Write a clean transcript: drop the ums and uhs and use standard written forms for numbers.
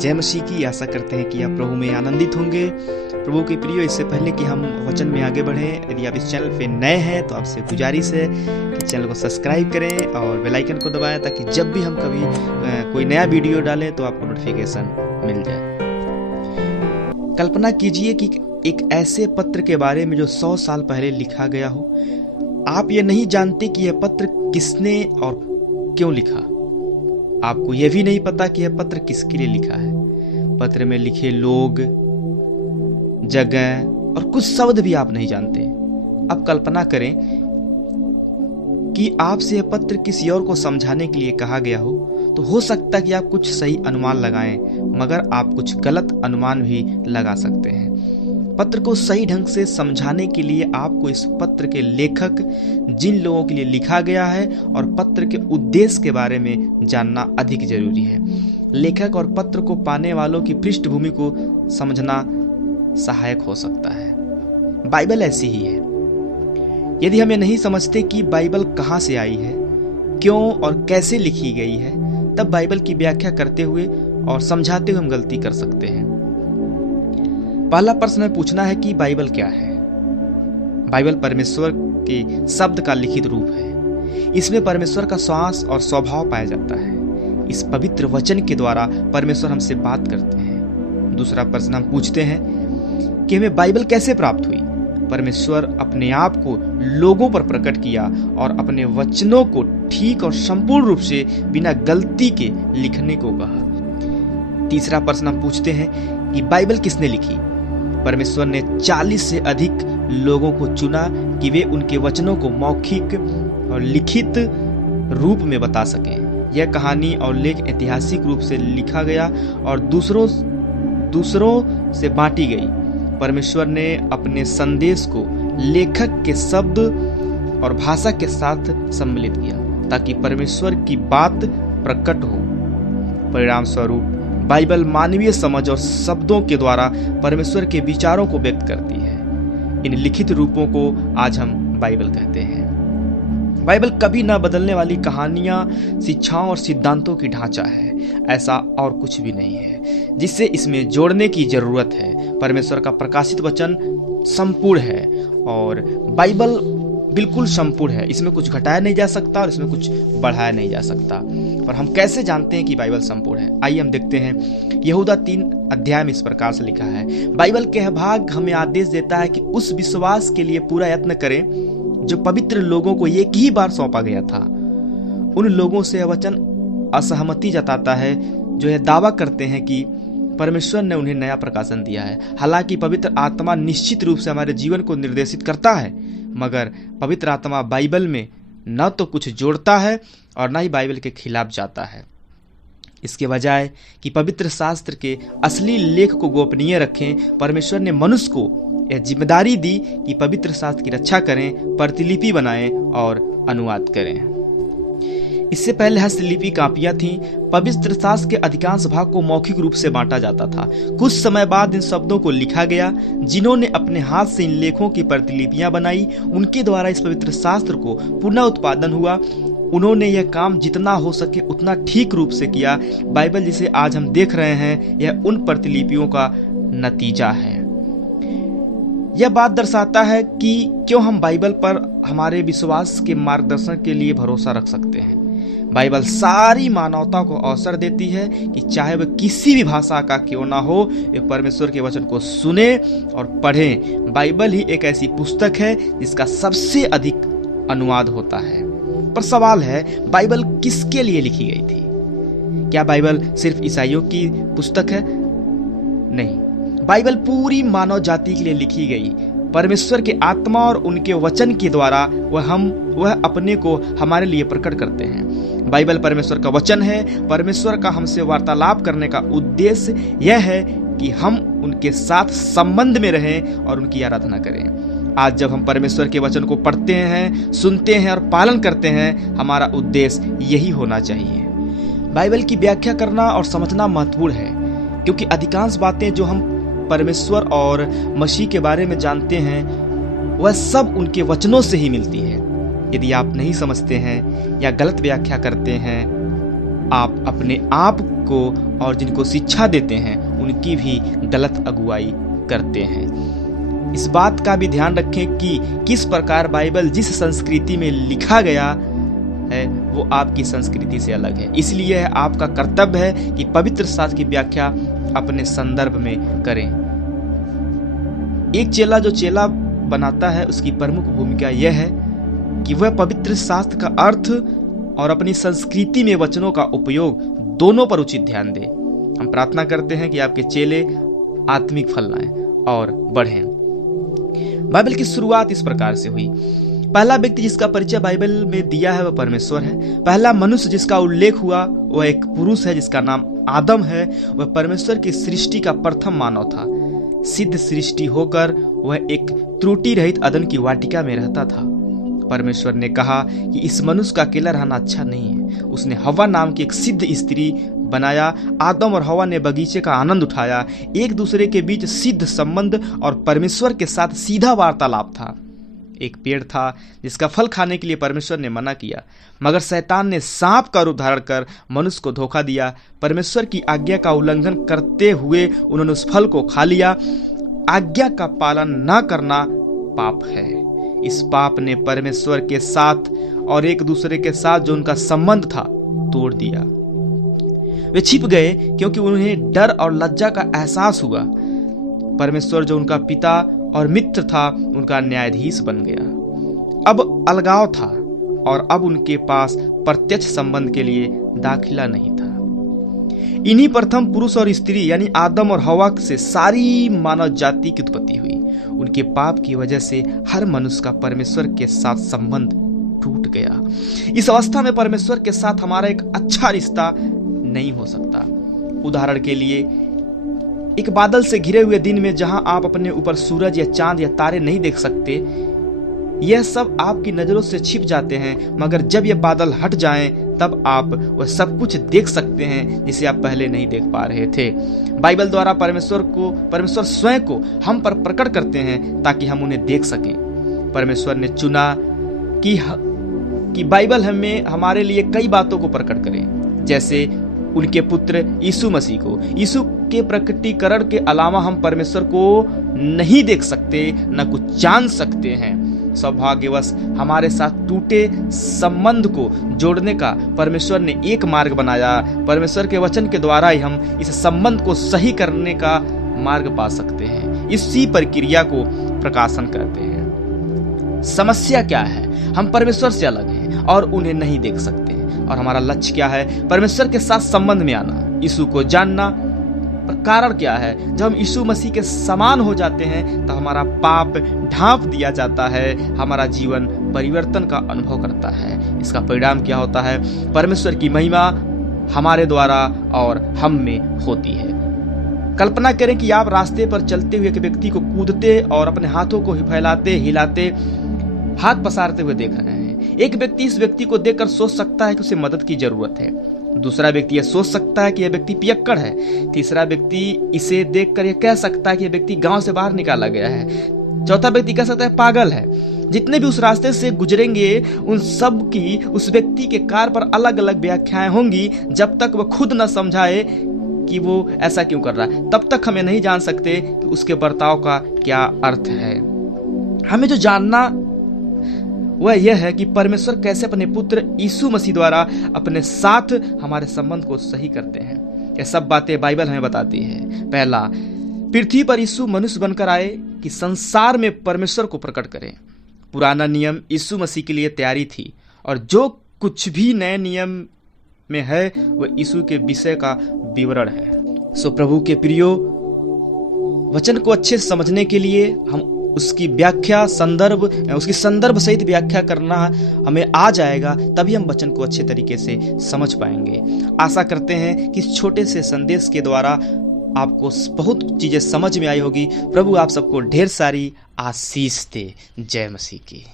जय मसीह की। आशा करते हैं कि आप प्रभु में आनंदित होंगे। प्रभु के प्रियो, इससे पहले कि हम वचन में आगे बढ़ें, यदि आप इस चैनल पे नए हैं तो आपसे गुजारिश है कि चैनल को सब्सक्राइब करें और बेल आइकन को दबाएं, ताकि जब भी हम कभी कोई नया वीडियो डालें तो आपको नोटिफिकेशन मिल जाए। कल्पना कीजिए कि एक ऐसे पत्र के बारे में जो 100 साल पहले लिखा गया हो। आप ये नहीं जानते कि यह पत्र किसने और क्यों लिखा। आपको यह भी नहीं पता कि यह पत्र किसके लिए लिखा है। पत्र में लिखे लोग, जगह और कुछ शब्द भी आप नहीं जानते। अब कल्पना करें कि आपसे यह पत्र किसी और को समझाने के लिए कहा गया हो, तो हो सकता है कि आप कुछ सही अनुमान लगाएं, मगर आप कुछ गलत अनुमान भी लगा सकते हैं। पत्र को सही ढंग से समझाने के लिए आपको इस पत्र के लेखक, जिन लोगों के लिए लिखा गया है, और पत्र के उद्देश्य के बारे में जानना अधिक जरूरी है। लेखक और पत्र को पाने वालों की पृष्ठभूमि को समझना सहायक हो सकता है। बाइबल ऐसी ही है। यदि हम ये नहीं समझते कि बाइबल कहाँ से आई है, क्यों और कैसे लिखी गई है, तब बाइबल की व्याख्या करते हुए और समझाते हुए हम गलती कर सकते हैं। पहला प्रश्न पूछना है कि बाइबल क्या है। बाइबल परमेश्वर के शब्द का लिखित रूप है। इसमें परमेश्वर का श्वास और स्वभाव पाया जाता है। इस पवित्र वचन के द्वारा परमेश्वर हमसे बात करते हैं। दूसरा प्रश्न हम पूछते हैं कि हमें बाइबल कैसे प्राप्त हुई। परमेश्वर अपने आप को लोगों पर प्रकट किया और अपने वचनों को ठीक और संपूर्ण रूप से बिना गलती के लिखने को कहा। तीसरा प्रश्न हम पूछते हैं कि बाइबल किसने लिखी। परमेश्वर ने 40 से अधिक लोगों को चुना कि वे उनके वचनों को मौखिक और लिखित रूप में बता सकें। यह कहानी और लेख ऐतिहासिक रूप से लिखा गया और दूसरों से बांटी गई। परमेश्वर ने अपने संदेश को लेखक के शब्द और भाषा के साथ सम्मिलित किया, ताकि परमेश्वर की बात प्रकट हो। परिणाम स्वरूप बाइबल मानवीय समझ और शब्दों के द्वारा परमेश्वर के विचारों को व्यक्त करती है। इन लिखित रूपों को आज हम बाइबल कहते हैं। बाइबल कभी न बदलने वाली कहानियां, शिक्षाओं और सिद्धांतों की ढांचा है। ऐसा और कुछ भी नहीं है जिससे इसमें जोड़ने की जरूरत है। परमेश्वर का प्रकाशित वचन संपूर्ण है और बाइबल बिल्कुल संपूर्ण है। इसमें कुछ घटाया नहीं जा सकता और इसमें कुछ बढ़ाया नहीं जा सकता। पर हम कैसे जानते हैं कि बाइबल संपूर्ण है? आइए हम देखते हैं। यहूदा 3 अध्याय में इस प्रकार से लिखा है। बाइबल के यह भाग हमें आदेश देता है कि उस विश्वास के लिए पूरा यत्न करें जो पवित्र लोगों को एक ही बार सौंपा गया था। उन लोगों से यह वचन असहमति जताता है जो यह दावा करते हैं कि परमेश्वर ने उन्हें नया प्रकाशन दिया है। हालांकि पवित्र आत्मा निश्चित रूप से हमारे जीवन को निर्देशित करता है, मगर पवित्र आत्मा बाइबल में न तो कुछ जोड़ता है और न ही बाइबल के खिलाफ जाता है। इसके बजाय कि पवित्र शास्त्र के असली लेख को गोपनीय रखें, परमेश्वर ने मनुष्य को यह जिम्मेदारी दी कि पवित्र शास्त्र की रक्षा करें, प्रतिलिपि बनाएं और अनुवाद करें। इससे पहले हस्तलिपि कापियां थीं। पवित्र शास्त्र के अधिकांश भाग को मौखिक रूप से बांटा जाता था। कुछ समय बाद इन शब्दों को लिखा गया। जिन्होंने अपने हाथ से इन लेखों की प्रतिलिपियां बनाई, उनके द्वारा इस पवित्र शास्त्र को पुनः उत्पादन हुआ। उन्होंने यह काम जितना हो सके उतना ठीक रूप से किया। बाइबल जिसे आज हम देख रहे हैं, यह उन प्रतिलिपियों का नतीजा है। यह बात दर्शाता है कि क्यों हम बाइबल पर हमारे विश्वास के मार्गदर्शन के लिए भरोसा रख सकते हैं। बाइबल सारी मानवता को अवसर देती है कि चाहे वह किसी भी भाषा का क्यों ना हो, वे परमेश्वर के वचन को सुने और पढ़ें। बाइबल ही एक ऐसी पुस्तक है जिसका सबसे अधिक अनुवाद होता है। पर सवाल है, बाइबल किसके लिए लिखी गई थी? क्या बाइबल सिर्फ ईसाइयों की पुस्तक है? नहीं, बाइबल पूरी मानव जाति के लिए लिखी गई। परमेश्वर के आत्मा और उनके वचन के द्वारा वह अपने को हमारे लिए प्रकट करते हैं। बाइबल परमेश्वर का वचन है। परमेश्वर का हमसे वार्तालाप करने का उद्देश्य यह है कि हम उनके साथ संबंध में रहें और उनकी आराधना करें। आज जब हम परमेश्वर के वचन को पढ़ते हैं, सुनते हैं और पालन करते हैं, हमारा उद्देश्य यही होना चाहिए। बाइबल की व्याख्या करना और समझना महत्वपूर्ण है, क्योंकि अधिकांश बातें जो हम परमेश्वर और मसीह के बारे में जानते हैं, वह सब उनके वचनों से ही मिलती है। यदि आप नहीं समझते हैं या गलत व्याख्या करते हैं आप अपने आप को और जिनको शिक्षा देते हैं उनकी भी गलत अगुवाई करते हैं। इस बात का भी ध्यान रखें कि किस प्रकार बाइबल जिस संस्कृति में लिखा गया है वो आपकी संस्कृति से अलग है। इसलिए आपका कर्तव्य है कि पवित्र शास्त्र की व्याख्या अपने संदर्भ में करें। एक चेला जो चेला बनाता है उसकी प्रमुख भूमिका यह है कि वह पवित्र शास्त्र का अर्थ और अपनी संस्कृति में वचनों का उपयोग दोनों पर उचित ध्यान दे। हम प्रार्थना करते हैं कि आपके चेले आत्मिक फल लाएं और बढ़ें। बाइबल की शुरुआत इस प्रकार से हुई। पहला व्यक्ति जिसका परिचय बाइबल में दिया है वह परमेश्वर है। पहला मनुष्य जिसका उल्लेख हुआ वह एक पुरुष है जिसका नाम आदम है। वह परमेश्वर की सृष्टि का प्रथम मानव था। सिद्ध सृष्टि होकर वह एक त्रुटि रहित अदन की वाटिका में रहता था। परमेश्वर ने कहा कि इस मनुष्य का अकेला रहना अच्छा नहीं है। उसने हवा नाम की एक सिद्ध स्त्री बनाया। आदम और हवा ने बगीचे का आनंद उठाया। एक दूसरे के बीच सिद्ध संबंध और परमेश्वर के साथ सीधा वार्तालाप था। एक पेड़ था जिसका फल खाने के लिए परमेश्वर ने मना किया, मगर शैतान ने सांप का रूप धारण कर मनुष्य को धोखा दिया। परमेश्वर की आज्ञा का उल्लंघन करते हुए उन्होंने उस फल को खा लिया। आज्ञा का पालन न करना पाप है। इस पाप ने परमेश्वर के साथ और एक दूसरे के साथ जो उनका संबंध था तोड़ दिया। वे छिप गए क्योंकि उन्हें डर और लज्जा का एहसास हुआ। परमेश्वर जो उनका पिता और मित्र था उनका न्यायाधीश बन गया। अब अलगाव था और अब उनके पास प्रत्यक्ष संबंध के लिए दाखिला नहीं था। इन्हीं प्रथम पुरुष और स्त्री यानी आदम और हवा से सारी मानव जाति की उत्पत्ति हुई। उनके पाप की वजह से हर मनुष्य का परमेश्वर के साथ संबंध टूट गया। इस अवस्था में परमेश्वर के साथ हमारा एक अच्छा रिश्ता नहीं हो सकता। उदाहरण के लिए एक बादल से घिरे हुए दिन में जहां आप अपने ऊपर सूरज या चांद या तारे नहीं देख सकते, यह सब आपकी नजरों से छिप जाते हैं, मगर जब यह बादल हट जाएं तब आप वह सब कुछ देख सकते हैं जिसे आप पहले नहीं देख पा रहे थे। बाइबल द्वारा परमेश्वर स्वयं को हम पर प्रकट करते हैं ताकि हम उन्हें देख सकें। परमेश्वर ने चुना कि बाइबल हमें हमारे लिए कई बातों को प्रकट करे, जैसे उनके पुत्र यीशु मसीह को। यीशु के प्रकटीकरण के अलावा हम परमेश्वर को नहीं देख सकते, न कुछ जान सकते हैं। सौभाग्यवश हमारे साथ टूटे संबंध को जोड़ने का परमेश्वर ने एक मार्ग बनाया। परमेश्वर के वचन के द्वारा ही हम इस संबंध को सही करने का मार्ग पा सकते हैं। इसी प्रक्रिया को प्रकाशन करते हैं। समस्या क्या है? हम परमेश्वर से अलग हैं और उन्हें नहीं देख सकते। और हमारा लक्ष्य क्या है? परमेश्वर के साथ संबंध में आना, यीशु को जानना। पर कारण क्या है? जब हम यीशु मसीह के समान हो जाते हैं तो हमारा पाप ढांप दिया जाता है, हमारा जीवन परिवर्तन का अनुभव करता है। इसका परिणाम क्या होता है? परमेश्वर की महिमा हमारे द्वारा और हम में होती है। कल्पना करें कि आप रास्ते पर चलते हुए एक व्यक्ति को कूदते और अपने हाथों को फैलाते हिलाते हाथ पसारते हुए देख रहे हैं। एक व्यक्ति इस व्यक्ति को देखकर सोच सकता है कि उसे मदद की जरूरत है। दूसरा व्यक्ति यह सोच सकता है कि यह व्यक्ति पियक्कड़ है। तीसरा व्यक्ति इसे देखकर यह कह सकता है कि यह व्यक्ति गांव से बाहर निकाला गया है। चौथा व्यक्ति कह सकता है पागल है। जितने भी उस रास्ते से गुजरेंगे उन सब की उस व्यक्ति के कार्य पर अलग अलग व्याख्याएं होंगी। जब तक वह खुद न समझाए कि वो ऐसा क्यों कर रहा है, तब तक हमें नहीं जान सकते कि उसके बर्ताव का क्या अर्थ है। हमें जो जानना वह यह है कि परमेश्वर कैसे अपने पुत्र यीशु मसीह द्वारा अपने साथ हमारे संबंध को सही करते हैं। यह सब बातें बाइबल हमें बताती है। पहला, पृथ्वी पर यीशु मनुष्य बनकर आए कि संसार में परमेश्वर को प्रकट करें। पुराना नियम यीशु मसीह के लिए तैयारी थी और जो कुछ भी नए नियम में है वह यीशु के विषय का विवरण है। सो प्रभु के प्रियो, वचन को अच्छे से समझने के लिए हम उसकी व्याख्या उसकी संदर्भ सहित व्याख्या करना हमें आ जाएगा, तभी हम वचन को अच्छे तरीके से समझ पाएंगे। आशा करते हैं कि इस छोटे से संदेश के द्वारा आपको बहुत चीजें समझ में आई होगी। प्रभु आप सबको ढेर सारी आशीष दे। जय मसीह की।